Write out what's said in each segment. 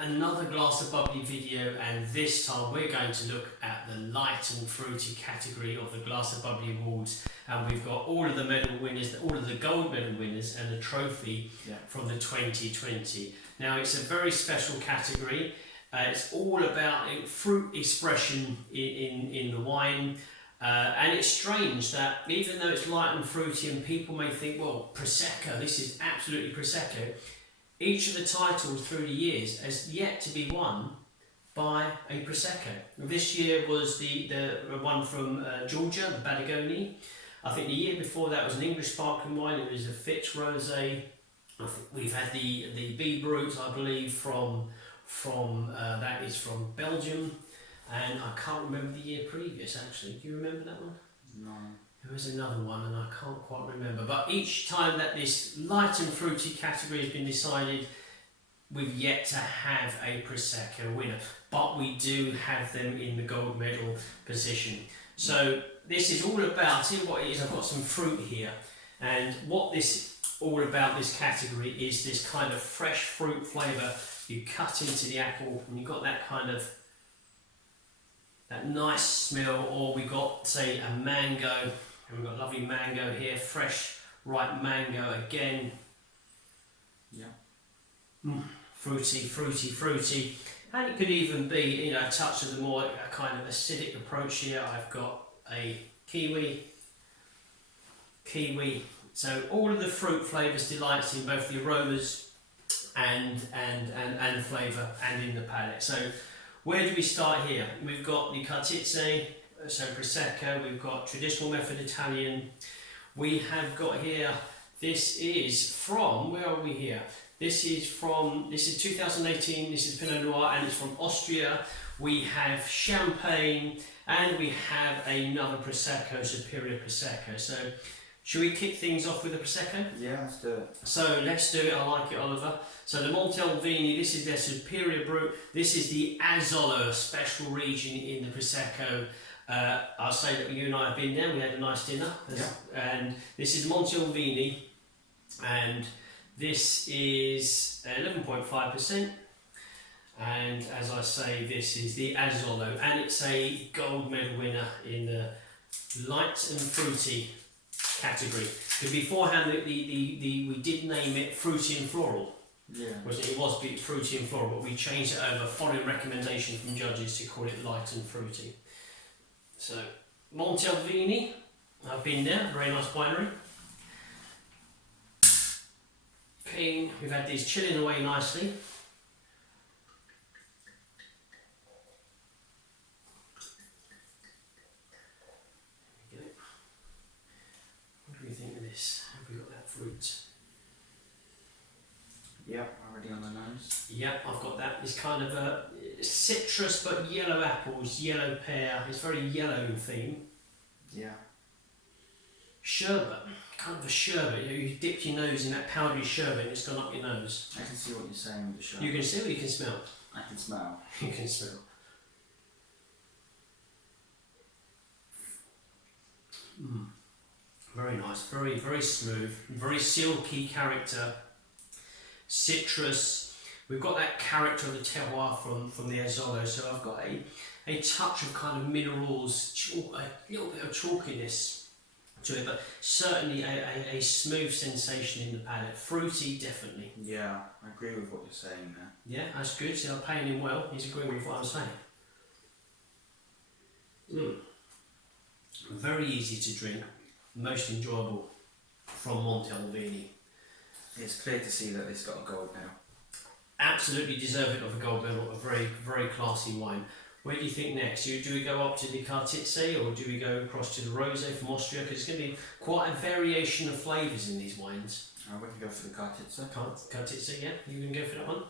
Another Glass of Bubbly video, and this time we're going to look at the light and fruity category of the Glass of Bubbly Awards, and we've got all of the medal winners, all of the gold medal winners and the trophy from the 2020. Now it's a very special category. It's all about fruit expression in the wine, and it's strange that even though it's light and fruity and people may think, well, Prosecco, this is absolutely Prosecco, each of the titles through the years has yet to be won by a Prosecco. This year was the one from Georgia, the Badagoni. I think the year before that was an English sparkling wine, it was a Fitz Rosé. I think we've had the B Brut, I believe, from that is from Belgium, and I can't remember the year previous actually. Do you remember that one? No. There was another one and I can't quite remember, but each time that this light and fruity category has been decided, we've yet to have a Prosecco winner, but we do have them in the gold medal position. So this is all about, see what it is, I've got some fruit here, and what this all about, this category, is this kind of fresh fruit flavour. You cut into the apple and you've got that kind of that nice smell, or we got, say, a mango, and we've got lovely mango here, fresh ripe mango again. Yeah. Fruity, fruity, fruity. And it could even be, you know, a touch of the more kind of acidic approach here. I've got a kiwi. So all of the fruit flavours delights in both the aromas and flavour and in the palate. So where do we start here? We've got the Cartizze, so Prosecco, we've got traditional method Italian. We have got here, this is from, where are we here? This is 2018, this is Pinot Noir, and it's from Austria. We have Champagne, and we have another Prosecco, Superior Prosecco. So should we kick things off with the Prosecco? Yeah, let's do it. So let's do it, I like it, Oliver. So the Montalvini, this is their Superior Brut. This is the Azzolo, a special region in the Prosecco. I'll say that you and I have been there, we had a nice dinner. And this is Montalvini, and this is 11.5%. And as I say, this is the Azzolo, and it's a gold medal winner in the light and fruity category. But beforehand, we did name it fruity and floral. Yeah. It was fruity and floral, but we changed it over following recommendation from judges to call it light and fruity. So Montalvini, I've been there, very nice winery. Clean, we've had these chilling away nicely. What do we think of this? Have we got that fruit? Yep, already on the nose. Yep, I've got that. It's kind of a citrus, but yellow apples, yellow pear. It's very yellow in theme. Yeah. Sherbet, kind of a sherbet. You dipped your nose in that powdery sherbet and it's gone up your nose. I can see what you're saying with the sherbet. You can see or you can smell? I can smell. You can smell. Very nice, very, very smooth, very silky character. Citrus. We've got that character of the terroir from the Azzolo, so I've got a touch of kind of minerals, a little bit of chalkiness to it, but certainly a smooth sensation in the palate. Fruity, definitely. Yeah, I agree with what you're saying there. Yeah, that's good. See, I'm paying him well. He's agreeing with what I'm saying. Very easy to drink. Most enjoyable from Montalvini. It's clear to see that it's got a gold medal. Absolutely deserving of a gold medal. A very, very classy wine. Where do you think next? Do we go up to the Cartizze, or do we go across to the Rosé from Austria? Because it's going to be quite a variation of flavours in these wines. We can go for the Cartizze. Cartizze, yeah? You can go for that one?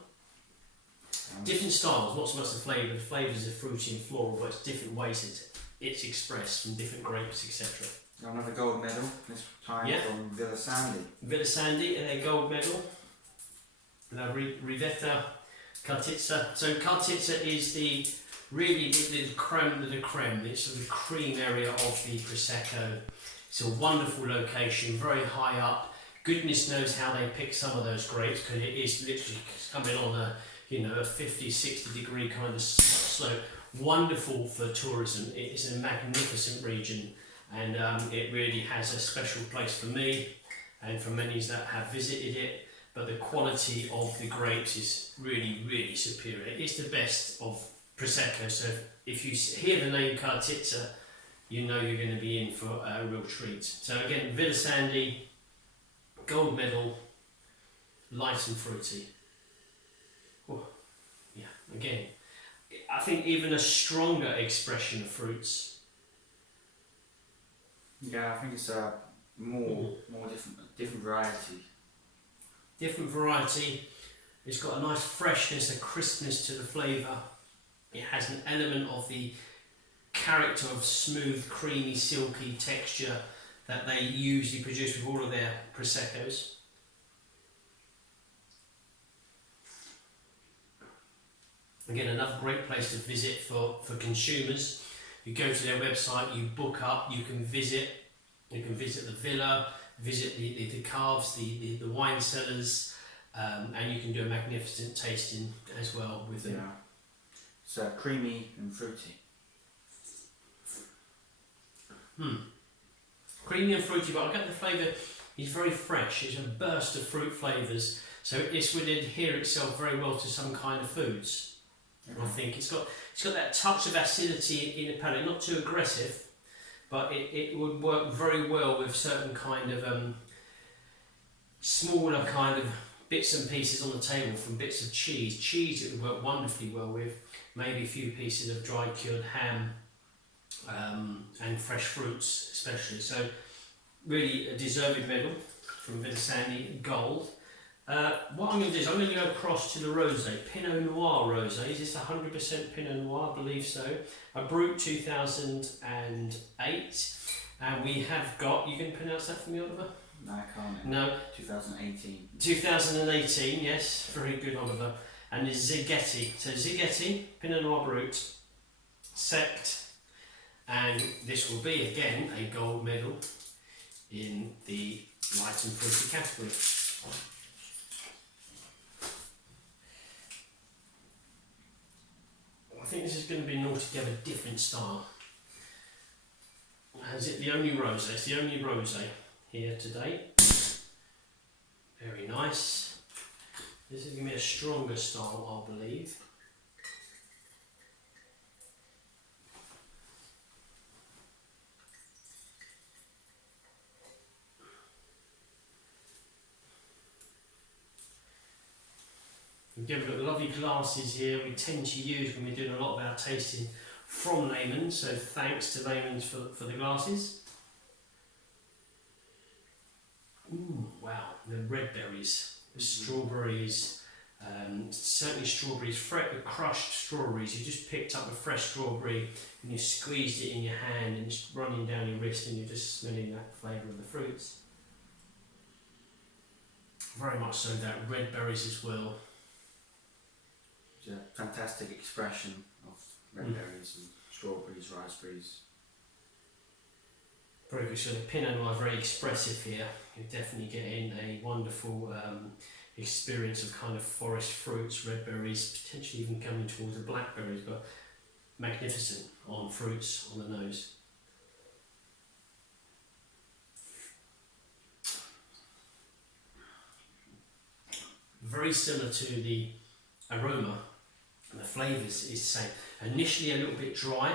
Different styles, not so much the flavour. The flavours are fruity and floral, but it's different ways it's expressed from different grapes, etc. Another gold medal, this time from Villa Sandy. Villa Sandy, and a gold medal. La Rivetta Cartizze. So Cartizze is the creme de la creme. It's the cream area of the Prosecco. It's a wonderful location, very high up. Goodness knows how they pick some of those grapes, because it is literally coming on a you know, a 50, 60 degree kind of slope. Wonderful for tourism. It is a magnificent region, and it really has a special place for me and for many that have visited it. But the quality of the grapes is really, really superior. It's the best of Prosecco. So if you hear the name Cartizza, you know you're going to be in for a real treat. So again, Villa Sandy, gold medal, light and fruity. Oh, yeah, again, I think even a stronger expression of fruits. Yeah, I think it's a more different variety. Different variety. It's got a nice freshness, a crispness to the flavour. It has an element of the character of smooth, creamy, silky texture that they usually produce with all of their Proseccos. Again, another great place to visit for consumers. You go to their website, you book up, you can visit the villa, visit the caves, the wine cellars, and you can do a magnificent tasting as well with them. Yeah. It's creamy and fruity. Creamy and fruity, but I get the flavour is very fresh. It's a burst of fruit flavours, so this would adhere itself very well to some kind of foods. I think it's got that touch of acidity in the palate, not too aggressive, but it would work very well with certain kind of smaller kind of bits and pieces on the table, from bits of cheese. Cheese it would work wonderfully well with, maybe a few pieces of dry cured ham, and fresh fruits especially. So really a deserved medal from Villa Sandy, gold. What I'm going to do is I'm going to go across to the rosé, Pinot Noir rosé. Is this 100% Pinot Noir? I believe so. A Brut 2008, and we have got. You can pronounce that for me, Oliver? No, I can't. No. 2018. 2018, yes, very good, Oliver. And the Zighetti. So Zighetti, Pinot Noir Brut, Sect, and this will be again a gold medal in the light and fruity category. I think this is going to be an altogether different style. Is it the only rosé? It's the only rosé here today. Very nice. This is going to be a stronger style, I believe. Again, we've got lovely glasses here we tend to use when we're doing a lot of our tasting from Lehman, so thanks to Lehman's for the glasses. Ooh, wow, the red berries, the strawberries, certainly strawberries, crushed strawberries. You just picked up a fresh strawberry and you squeezed it in your hand and it's running down your wrist and you're just smelling that flavour of the fruits. Very much so, that red berries as well. It's a fantastic expression of red berries and strawberries, raspberries. Very good. So the Pinot Noir is very expressive here. You're definitely getting a wonderful experience of kind of forest fruits, red berries, potentially even coming towards the blackberries, but magnificent on fruits on the nose. Very similar to the aroma and the flavours is the same. Initially a little bit dry,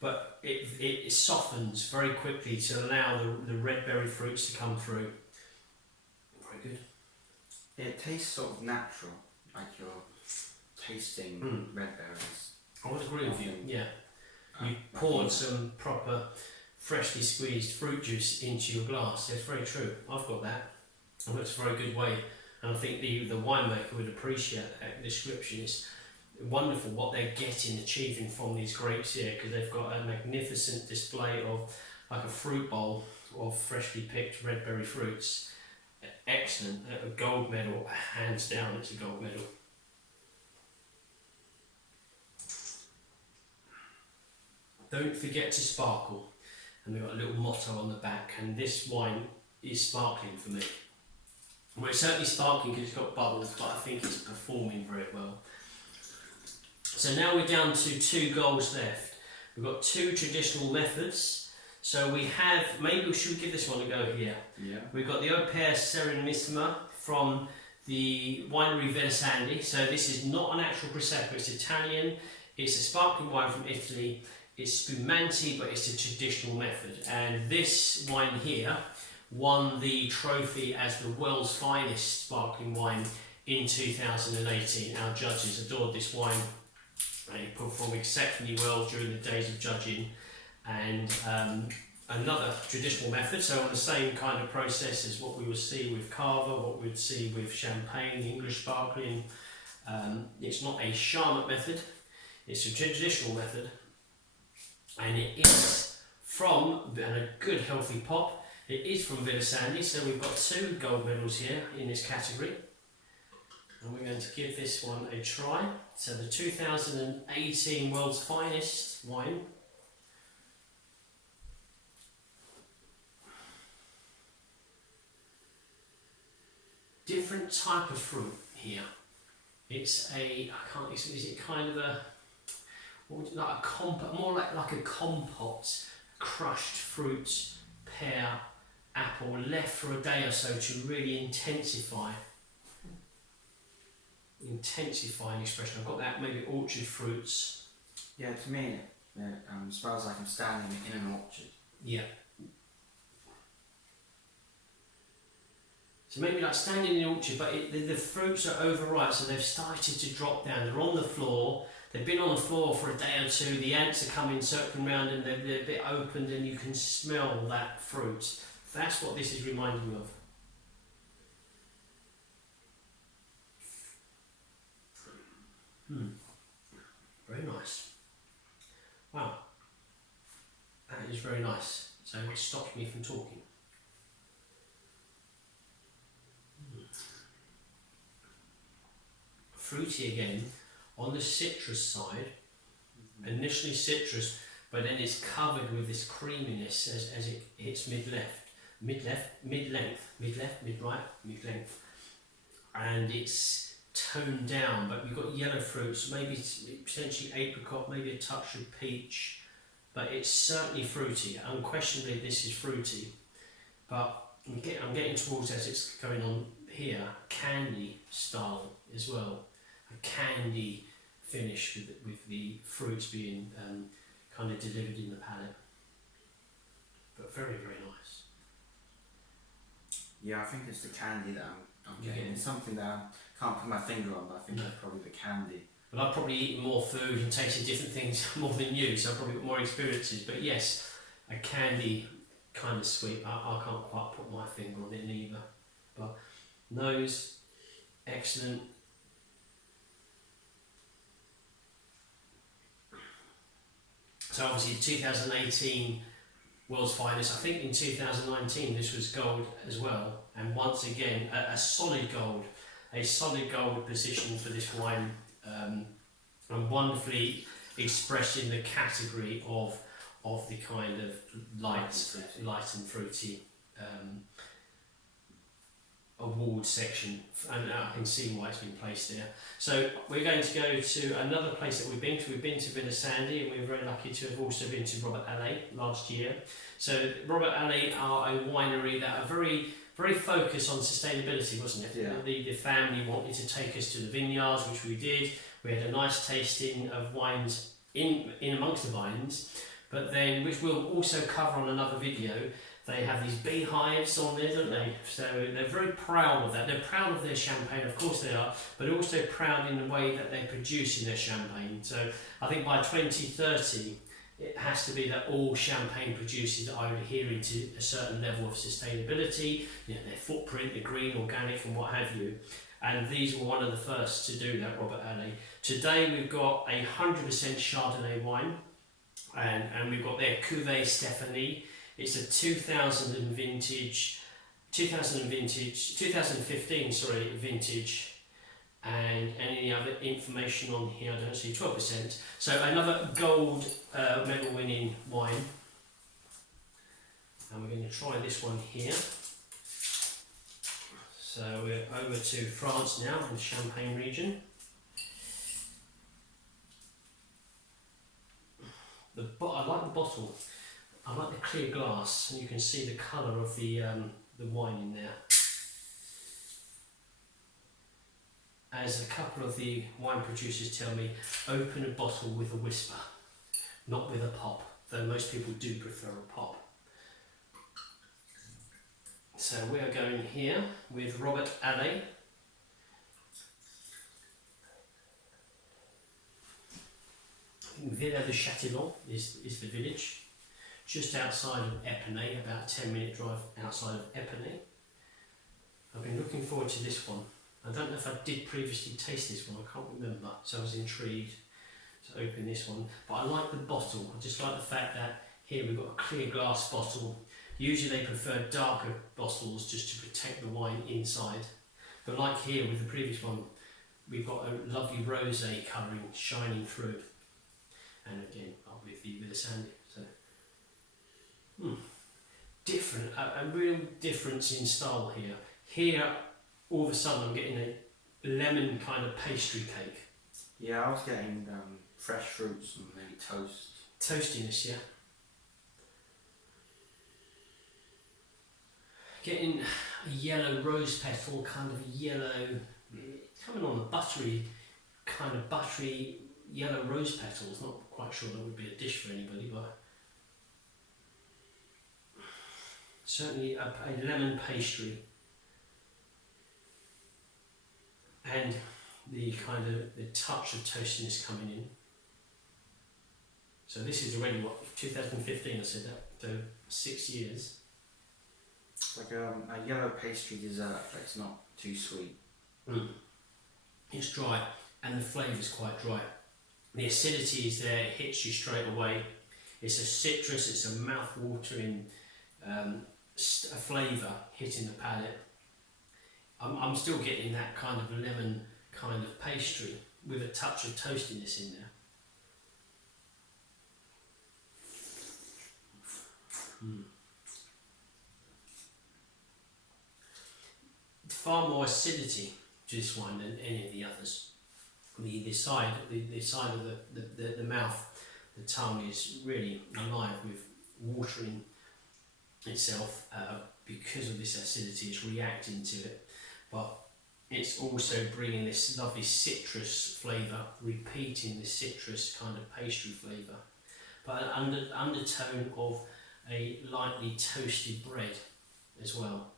but it softens very quickly to allow the red berry fruits to come through. Very good. It tastes sort of natural, like you're tasting red berries. I would agree with you, yeah. You poured some proper freshly squeezed fruit juice into your glass. It's very true. I've got that. And that's a very good way. And I think the winemaker would appreciate that description. It's wonderful what they're achieving from these grapes here, because they've got a magnificent display of like a fruit bowl of freshly picked red berry fruits. Excellent. A gold medal, hands down, it's a gold medal. Don't forget to sparkle. And we've got a little motto on the back, and this wine is sparkling for me. Well, it's certainly sparkling because it's got bubbles, but I think it's performing very well. So now we're down to 2 goals left. We've got 2 traditional methods. So we have, maybe we should give this one a go here. Yeah. We've got the Au Pair Serenissima from the winery Versandi. So this is not an actual Prosecco, it's Italian. It's a sparkling wine from Italy. It's spumanti, but it's a traditional method. And this wine here won the trophy as the world's finest sparkling wine in 2018. Our judges adored this wine. They performed exceptionally well during the days of judging. And another traditional method, so on the same kind of process as what we would see with Cava, what we would see with Champagne, English sparkling. It's not a Charlotte method, it's a traditional method, and it is from, and a good healthy pop, it is from Versandi, so we've got 2 gold medals here in this category. And we're going to give this one a try. So the 2018 World's Finest wine. Different type of fruit here. It's a, is it kind of a, like a compote, more like a compote, crushed fruit, pear, apple, left for a day or so to really intensify an expression. I've got that, maybe orchard fruits. Yeah, to me, it smells like I'm standing in an orchard. Yeah. So maybe like standing in the orchard, but the fruits are overripe, so they've started to drop down. They're on the floor. They've been on the floor for a day or 2. The ants are coming, circling around, and they're a bit opened, and you can smell that fruit. That's what this is reminding me of. Very nice. Wow. That is very nice. So it stopped me from talking. Fruity again, on the citrus side, initially citrus, but then it's covered with this creaminess as it hits mid-length, and it's toned down, but we've got yellow fruits, maybe potentially apricot, maybe a touch of peach, but it's certainly fruity. Unquestionably this is fruity, but I'm getting towards, as it's going on here, candy style as well. A candy finish with the fruits being kind of delivered in the palate, but very, very nice. Yeah, I think it's the candy that I'm getting. It's something that I can't put my finger on, but I think it's probably the candy. Well, I've probably eaten more food and tasted different things more than you, so I've probably got more experiences, but yes, a candy kind of sweet. I can't quite put my finger on it neither, but nose, excellent. So obviously 2018 World's Finest, I think in 2019 this was gold as well, and once again a solid gold position for this wine, and wonderfully expressed in the category of the kind of light and fruity award section, and I can see why it's been placed there. So we're going to go to another place that we've been to. We've been to Versandi, and we're very lucky to have also been to Robert Allais last year. So Robert Allais are a winery that are very, very focused on sustainability, wasn't it? Yeah. The family wanted to take us to the vineyards, which we did. We had a nice tasting of wines in amongst the vines, but then, which we'll also cover on another video, they have these beehives on there, don't they? So they're very proud of that. They're proud of their champagne, of course they are, but also proud in the way that they produce in their champagne. So I think by 2030, it has to be that all champagne producers are adhering to a certain level of sustainability, you know, their footprint, the green, organic, and what have you. And these were one of the first to do that, Robert Allais. Today we've got 100% Chardonnay wine, and we've got their Cuvée Stéphanie. It's a 2015 vintage, and any other information on here I don't see. 12%. So another gold medal winning wine, and we're going to try this one here. So we're over to France now, in the Champagne region. I like the bottle. I like the clear glass, and you can see the colour of the wine in there. As a couple of the wine producers tell me, open a bottle with a whisper, not with a pop, though most people do prefer a pop. So we are going here with Robert Allais. Villa de Châtillon is the village, just outside of Epernay, about a 10-minute drive outside of Epernay. I've been looking forward to this one. I don't know if I did previously taste this one, I can't remember, so I was intrigued to open this one. But I like the bottle, I just like the fact that here we've got a clear glass bottle. Usually they prefer darker bottles just to protect the wine inside. But like here with the previous one, we've got a lovely rosé colouring shining through. And again, with a sandy. So, different, a real difference in style here. Here, all of a sudden, I'm getting a lemon kind of pastry cake. Yeah, I was getting fresh fruits and maybe toast. Toastiness, yeah. Getting a yellow rose petal, kind of yellow, coming on the buttery, kind of buttery yellow rose petals. Not quite sure that would be a dish for anybody, but certainly a lemon pastry. And the kind of the touch of toastiness coming in. So this is already what, 2015 I said that, so 6 years. Like a yellow pastry dessert, but it's not too sweet. It's dry, and the flavour is quite dry. The acidity is there, it hits you straight away. It's a citrus, it's a mouth-watering a flavour hitting the palate. I'm still getting that kind of lemon kind of pastry with a touch of toastiness in there. Far more acidity to this wine than any of the others. The side of the mouth, the tongue is really alive with watering itself because of this acidity. It's reacting to it, but it's also bringing this lovely citrus flavour, repeating the citrus kind of pastry flavour, but an undertone of a lightly toasted bread as well.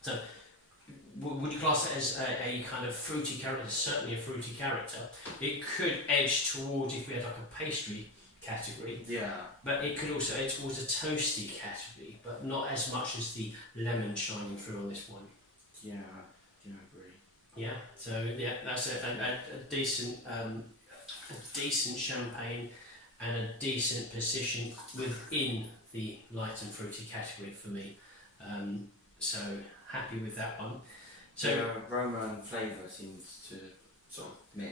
So would you class it as a kind of fruity character? Certainly a fruity character. It could edge towards, if we had like a pastry category, yeah, but it could also edge towards a toasty category, but not as much as the lemon shining through on this one. Yeah, I agree. Yeah, so yeah, that's a decent champagne and a decent position within the light and fruity category for me. So happy with that one. So the aroma and flavour seems to sort of be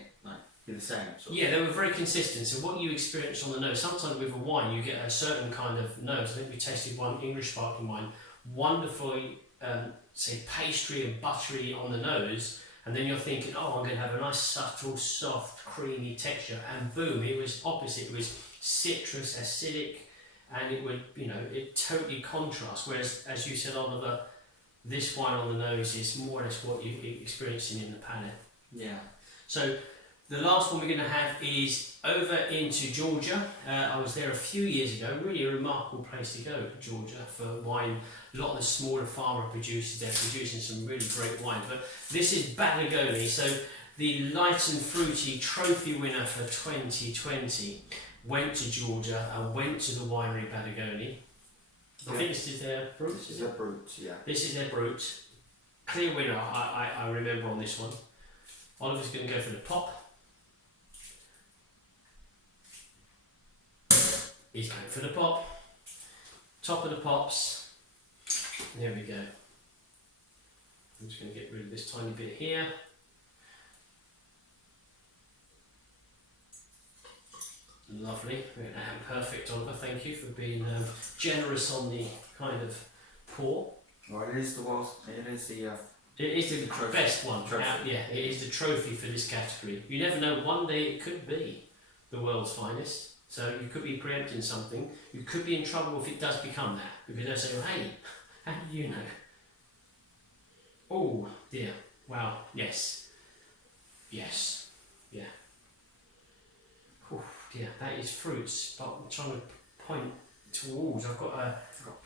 the same. Yeah, they were very consistent. So what you experience on the nose, sometimes with a wine you get a certain kind of nose. I think we tasted one English sparkling wine, wonderfully say pastry and buttery on the nose, and then you're thinking, oh, I'm going to have a nice subtle, soft, creamy texture, and boom, it was opposite. It was citrus, acidic, and it would, it totally contrasts. Whereas, as you said, Oliver, this wine on the nose is more or less what you're experiencing in the palate. Yeah. So the last one we're going to have is over into Georgia. I was there a few years ago. Really a remarkable place to go, Georgia, for wine. A lot of the smaller farmer producers, they're producing some really great wines. But this is Badagoni. So the light and fruity trophy winner for 2020 went to Georgia and went to the winery Badagoni. I think this is their Brut. This is their Brut, yeah. This is their Brut. Clear winner, I remember on this one. Oliver's going to go for the pop. He's going for the pop. Top of the pops. There we go. I'm just going to get rid of this tiny bit here. Lovely, perfect, Oliver. Thank you for being generous on the kind of pour. Well, it is the It is the Trophy. best one. Trophy. Yeah, it is the trophy for this category. You never know, one day it could be the world's finest. So you could be preempting something. You could be in trouble if it does become that. Because they'll say, well, hey, how do you know? Oh, dear. Wow. Yes. Yes. Yeah. Oh, dear. That is fruits. But I'm trying to point towards. I've got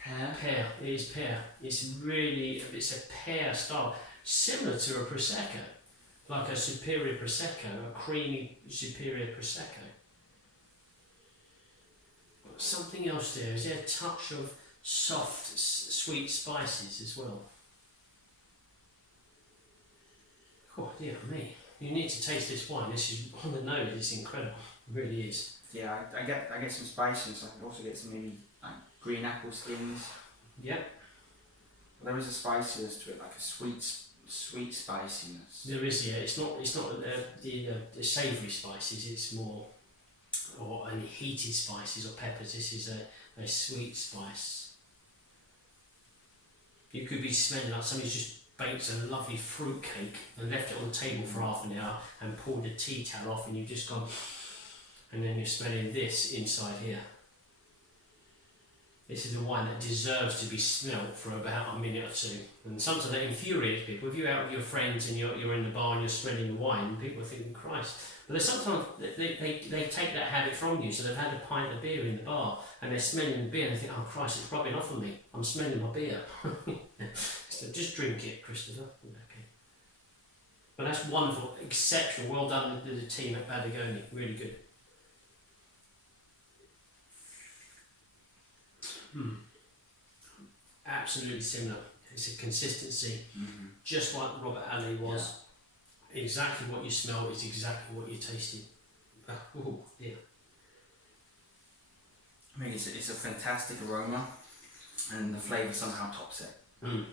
pear. pear. It is pear. It's a pear style. Similar to a Prosecco. Like a superior Prosecco. A creamy superior Prosecco. Something else there. Is there a touch of soft, sweet spices as well? Oh dear me! You need to taste this wine. This is on the nose. It's incredible. It really is. Yeah, I get some spices. I can also get some maybe like green apple skins. Yep. But there is a spiciness to it, like a sweet spiciness. There is. Yeah. It's not the savoury spices. It's more. Or any heated spices or peppers. This is a sweet spice. You could be smelling like somebody's just baked a lovely fruit cake and left it on the table for half an hour and pulled the tea towel off, and you've just gone, and then you're smelling this inside here. This is a wine that deserves to be smelt for about a minute or two. And sometimes that infuriates people. If you're out with your friends and you're in the bar and you're smelling the wine, people are thinking, Christ. But there's sometimes they take that habit from you, so they've had a pint of beer in the bar and they're smelling the beer and they think, oh Christ, it's rubbing off on me. I'm smelling my beer. So just drink it, Christopher. Okay. But that's wonderful, exceptional. Well done to the team at Badagoni. Really good. Absolutely similar. It's a consistency, just like Robert Alley was. Yeah. Exactly what you smell is exactly what you're tasting. Oh dear. I mean, it's a fantastic aroma, and the flavour somehow tops it. And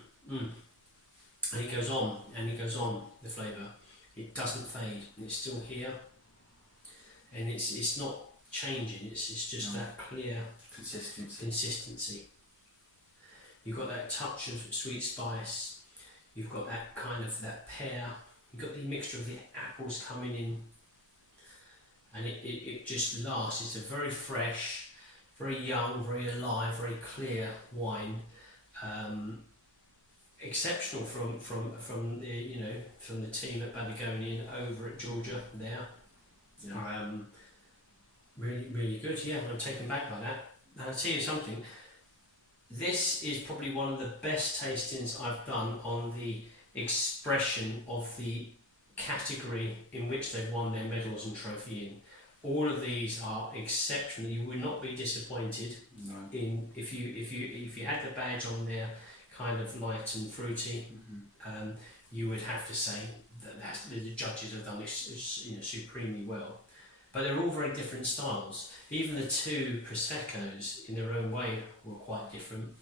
it goes on, and it goes on. The flavour, it doesn't fade. It's still here, and it's not changing. It's just that clear consistency. You've got that touch of sweet spice. You've got that kind of that pear. You've got the mixture of the apples coming in, and it just lasts. It's a very fresh, very young, very alive, very clear wine. Exceptional from the team at Badagonian over at Georgia there. Yeah. Really good. Yeah, I'm taken back by that. And I'll tell you something. This is probably one of the best tastings I've done on the expression of the category in which they've won their medals and trophy in. All of these are exceptional. You would not be disappointed in if you had the badge on there, kind of light and fruity. You would have to say that the judges have done it, supremely well. But they're all very different styles. Even the two Proseccos, in their own way, were quite different.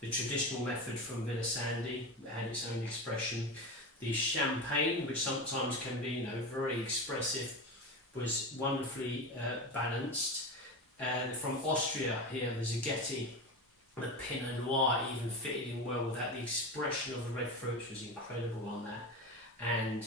The traditional method from Villa Sandy had its own expression. The champagne, which sometimes can be very expressive, was wonderfully balanced. And from Austria here, the Zaghetti, the Pinot Noir even fitted in well with that. The expression of the red fruits was incredible on that. And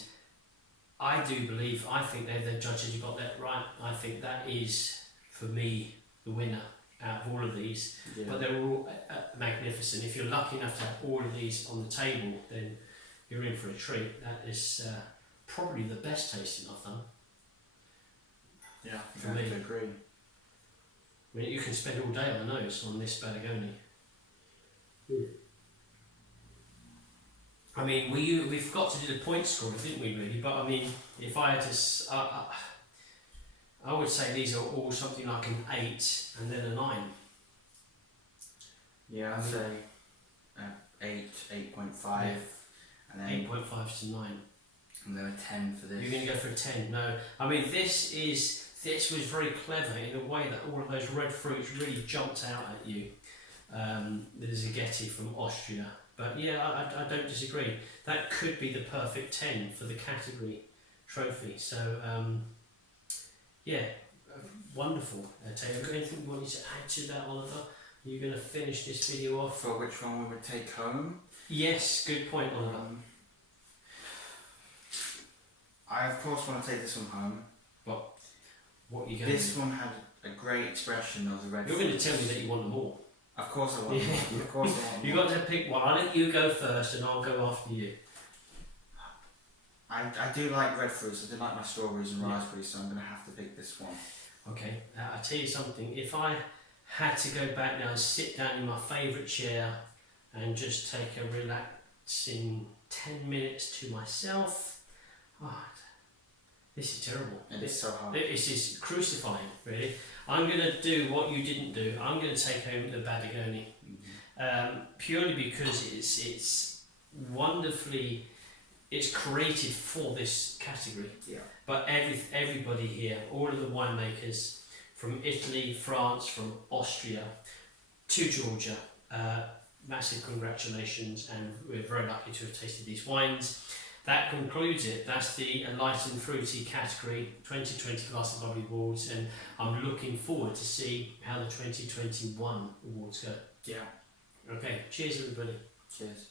I think the judges have got that right. I think that is, for me, the winner out of all of these. Yeah. But they're all magnificent. If you're lucky enough to have all of these on the table, then you're in for a treat. That is probably the best tasting I've done. Yeah, for me. I agree. I mean, you can spend all day on the nose on this Badagoni. I mean, we've got to do the point scoring, didn't we, really? But I mean, if I had to, I would say these are all something like an 8 and then a 9. Yeah, I'd say 8, 8.5, yeah. And then 8.5 to 9. And then a 10 for this. You're going to go for a 10? No. I mean, this was very clever in a way that all of those red fruits really jumped out at you. The Zaghetti from Austria. But yeah, I don't disagree. That could be the perfect 10 for the category trophy. So, wonderful. Taylor, got anything you wanted to add to that, Oliver? Are you going to finish this video off? For which one we would take home? Yes, good point, Oliver. I of course want to take this one home. What are you going This to one had a great expression of the red. You're going to tell me that you want them all. Of course I want. Yeah. Them. Of course I want. You've them. got to pick one. I'll let you go first and I'll go after you. I do like red fruits. I do like my strawberries and Yeah. raspberries, so I'm going to have to pick this one. Okay, I'll tell you something. If I had to go back now and sit down in my favourite chair and just take a relaxing 10 minutes to myself, this is terrible. It is so hard. This is crucifying, really. I'm going to do what you didn't do. I'm going to take home the Badagoni, purely because it's wonderfully, it's created for this category. Yeah. But everybody here, all of the winemakers from Italy, France, from Austria to Georgia, massive congratulations, and we're very lucky to have tasted these wines. That concludes it. That's the light and fruity category 2020 Glass of Bubbly Awards, and I'm looking forward to see how the 2021 awards go. Yeah. Okay, cheers everybody. Cheers.